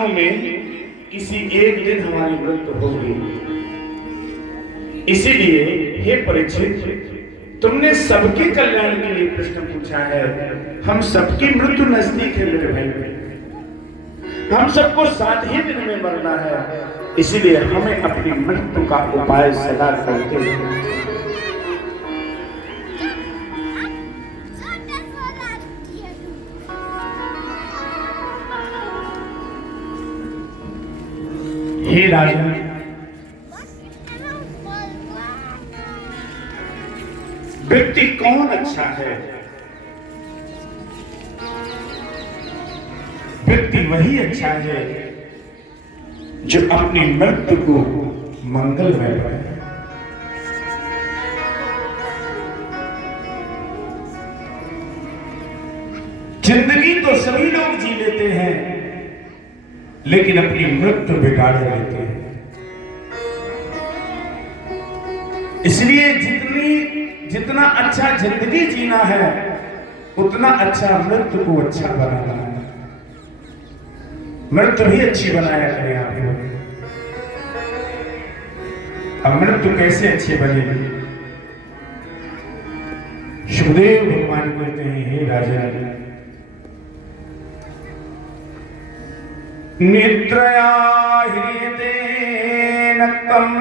दिनों में किसी एक दिन हमारी मृत्यु होगी। इसीलिए हे परीक्षित, तुमने सबके कल्याण के लिए प्रश्न पूछा है। हम सबकी मृत्यु नजदीक है मेरे भाई, हम सबको 7 ही दिन में मरना है। इसीलिए हमें अपनी मृत्यु का उपाय सदा करते हैं। हे राजन, व्यक्ति कौन अच्छा है? व्यक्ति वही अच्छा है जो अपनी मृत्यु को मंगलमय बनाए। जिंदगी तो सभी लोग जी लेते हैं, लेकिन अपनी मृत्यु बिगाड़ लेते हैं। इसलिए जितना अच्छा जिंदगी जीना है, उतना अच्छा मृत्यु को अच्छा बनाना है। मृत्यु भी अच्छी बनाया करें आप लोग। अब मृत्यु कैसे अच्छी बनेगी? सुखदेव भगवान कहते हैं, हे राजा, निद्रया ह्रियते नक्तम्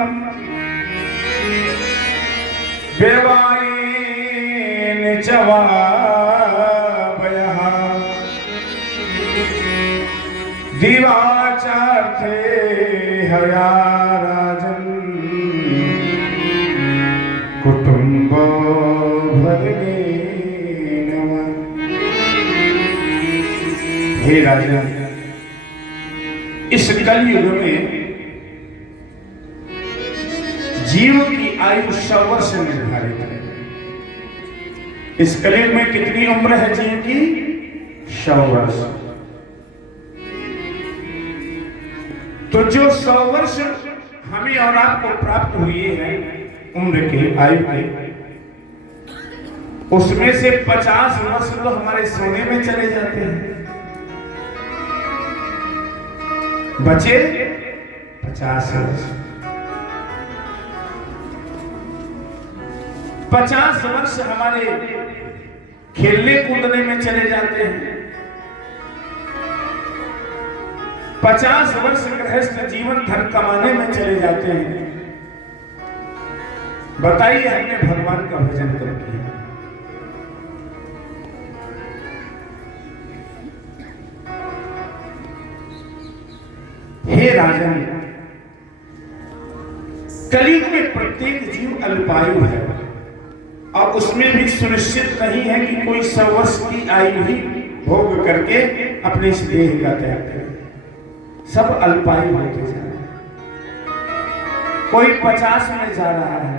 विर्वायेन च वापयः दिवाचार्थे हया राजन् कुटुम्बो भरणे नमः। हे राजा, इस कलयुग में जीव की आयु 100 वर्ष निर्धारित है। इस कलयुग में कितनी उम्र है जीव की? 100 वर्ष। तो जो 100 वर्ष हमें और आपको प्राप्त हुए हैं उम्र के, आयु के, उसमें से 50 वर्ष तो हमारे सोने में चले जाते हैं। बचे 50 वर्ष। 50 वर्ष हमारे खेलने कूदने में चले जाते हैं। 50 वर्ष गृहस्थ जीवन धन कमाने में चले जाते हैं। बताइए हमने भगवान का भजन कब किया? हे राजन, कलयुग में प्रत्येक जीव अल्पायु है और उसमें भी सुनिश्चित नहीं है कि कोई 100 वर्ष की आयु ही भोग करके अपने इस देह का त्याग करे। सब अल्पायु होते जा रहे हैं। कोई 50 में जा रहा है,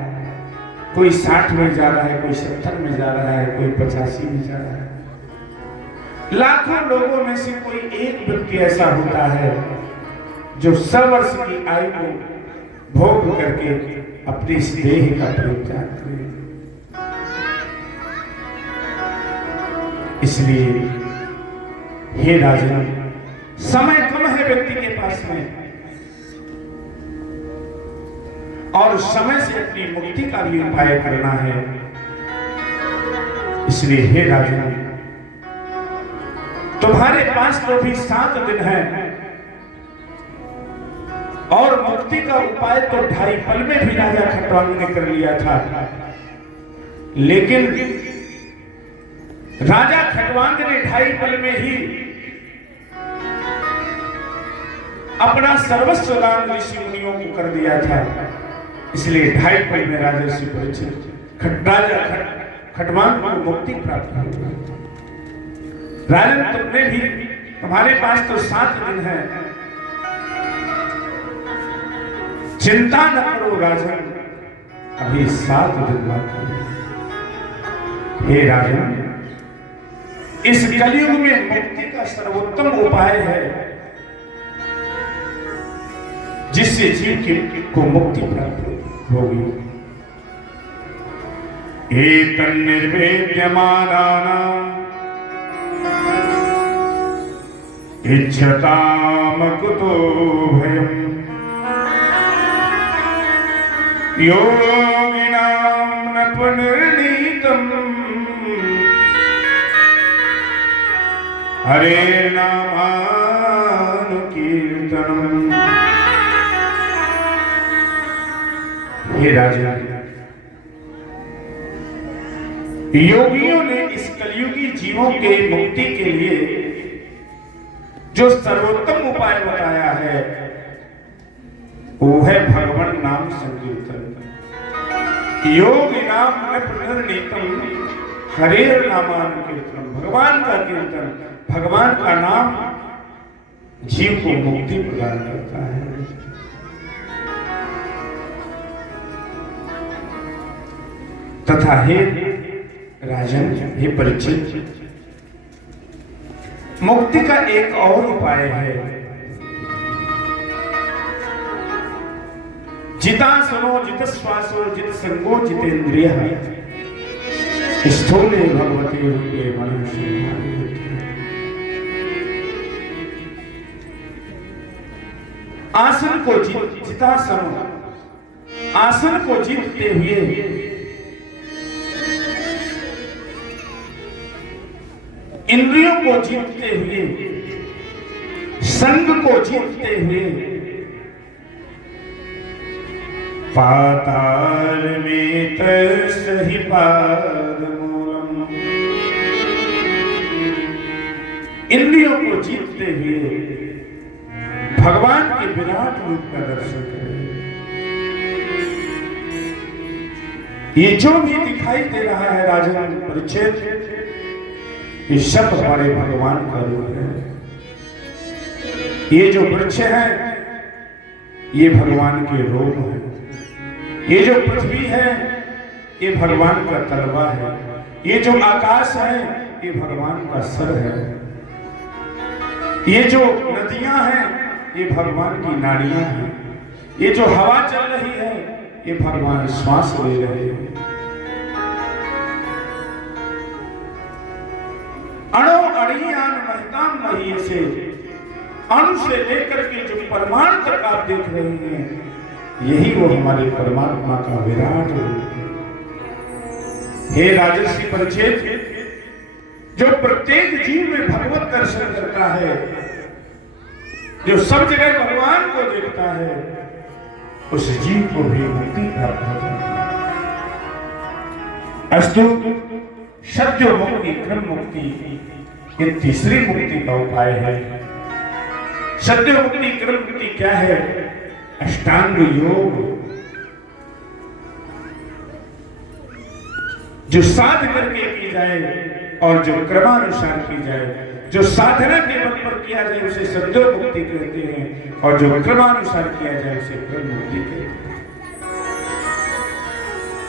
कोई 60 में जा रहा है, कोई 70 में जा रहा है, कोई 85 में जा रहा है। लाखों लोगों में से कोई एक व्यक्ति ऐसा होता है जो 100 वर्ष की आयु को भोग करके अपने इस देह का परित्याग करे। इसलिए हे राजन, समय कम है व्यक्ति के पास में और समय से अपनी मुक्ति का भी उपाय करना है। इसलिए हे राजन, तुम्हारे पास तो भी 7 दिन है और मुक्ति का उपाय तो 2.5 पल में भी राजा खटवांग ने कर लिया था। लेकिन राजा खटवांग ने 2.5 पल में ही अपना सर्वस्व दान ऋषि मुनियों को कर दिया था। इसलिए 2.5 पल में राजर्षि परीक्षित राजा खटवांग को मुक्ति प्राप्त हुई। राजन, तुमने भी, तुम्हारे पास तो 7 दिन है, चिंता न करो राजन, अभी 7 दिन बाकी है। हे राजन, इस कलयुग में मुक्ति का सर्वोत्तम उपाय है जिससे जीव को मुक्ति प्राप्त होगी। एतन्निर्वेद्यमानानां इच्छतां मामकुतो भयम् योगिनां न पुनर्नीतम् हरे नामानुकीर्तनम्। हे राजा, योगियों ने इस कलयुगी जीवों के मुक्ति के लिए जो सर्वोत्तम उपाय बताया है वो है भगवान नाम संकीर्तन। योग नाम न पुनर्नीतम हरे नामानुकीर्तन। भगवान का कीर्तन, भगवान का नाम जीव को मुक्ति प्रदान करता है। तथा हे राजन, हे परीक्षित, मुक्ति का एक और उपाय है। जितासनो जितश्वासो जितसंगो जितेन्द्रियः स्थूले भगवते रूपे मनुष्य। आसन को जितासनो, आसन को जीतते हुए इंद्रियों को जीतते हुए, संग को जीतते हुए पाताल में तसहि पादमूलम्। इंद्रियों को जीतते हुए भगवान के विराट रूप का दर्शन करें। ये जो भी दिखाई दे रहा है राजन परीक्षित, ये सब हमारे भगवान का रूप है। ये जो वृक्ष है ये भगवान के रोम है। ये जो पृथ्वी है ये भगवान का तलवा है। ये जो आकाश है ये भगवान का सर है। ये जो नदियां हैं ये भगवान की नाड़ियां हैं। ये जो हवा चल रही है ये भगवान श्वास ले रहे हैं। अणो अणियान महताम मही से, अणु से लेकर के जो परमाणु तक आप देख रहे हैं यही वो हमारे परमात्मा का विराट रूप है। हे राजर्षि परीक्षित, जो प्रत्येक जीव में भगवत दर्शन करता है, जो सब जगह भगवान को देखता है, उस जीव को भी मुक्ति प्राप्त होती है। अस्तु सत्य मुक्ति, क्रम मुक्ति, ये तीसरी मुक्ति का उपाय है। सत्य मुक्ति, क्रम मुक्ति क्या है? अष्टांग योग, जो साध करके की जाए और जो क्रमानुसार की जाए। जो साधना के बल पर किया जाए उसे सत्य मुक्ति कहते हैं, और जो क्रमानुसार किया जाए उसे क्रम मुक्ति कहते हैं।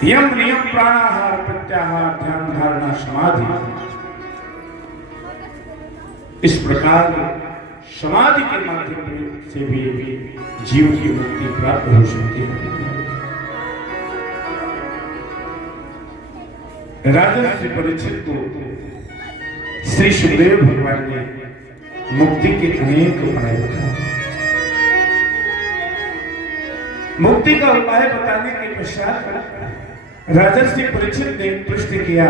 यम नियम प्राणाहार प्रत्याहार ध्यान धारणा समाधि, इस प्रकार समाधि के माध्यम से भी जीव की मुक्ति प्राप्त हो सकती है। राजर्षि परीक्षित को श्री सुखदेव भगवान ने मुक्ति के अनेक उपाय बताए। मुक्ति का उपाय बताने के पश्चात राजर्षि परीक्षित ने प्रश्न किया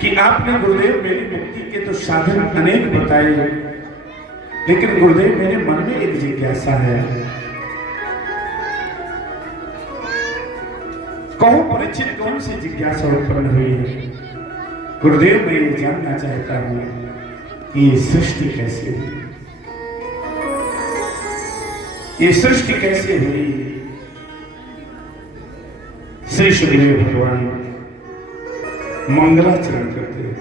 कि आपने गुरुदेव मेरी मुक्ति के तो साधन अनेक बताए, लेकिन गुरुदेव मेरे मन में एक जिज्ञासा है। कहो परीक्षित, कौन सी जिज्ञासा उत्पन्न हुई है? गुरुदेव मैं ये जानना चाहता हूं कि ये सृष्टि कैसे हुई, ये सृष्टि कैसे हुई? श्री सुखदेव भगवान मंगलाचरण करते हैं।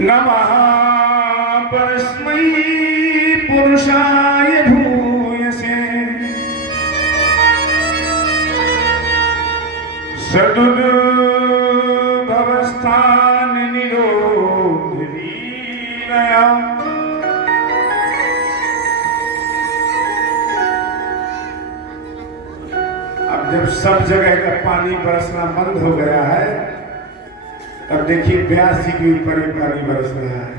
नमः परस्मै पुरुषाय भूयसे सदुद्भवस्थान निरोध वीरया। अब जब सब जगह का पानी बरसना बंद हो गया है अब देखिए व्यास जी के ऊपर ही पानी बरस रहा है।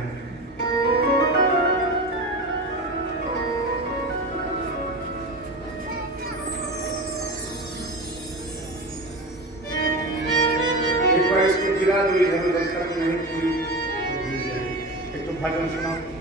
एक बार इसको गिरा दो इधर उधर कर, नहीं पूरी एक तो भजन सुनाओ।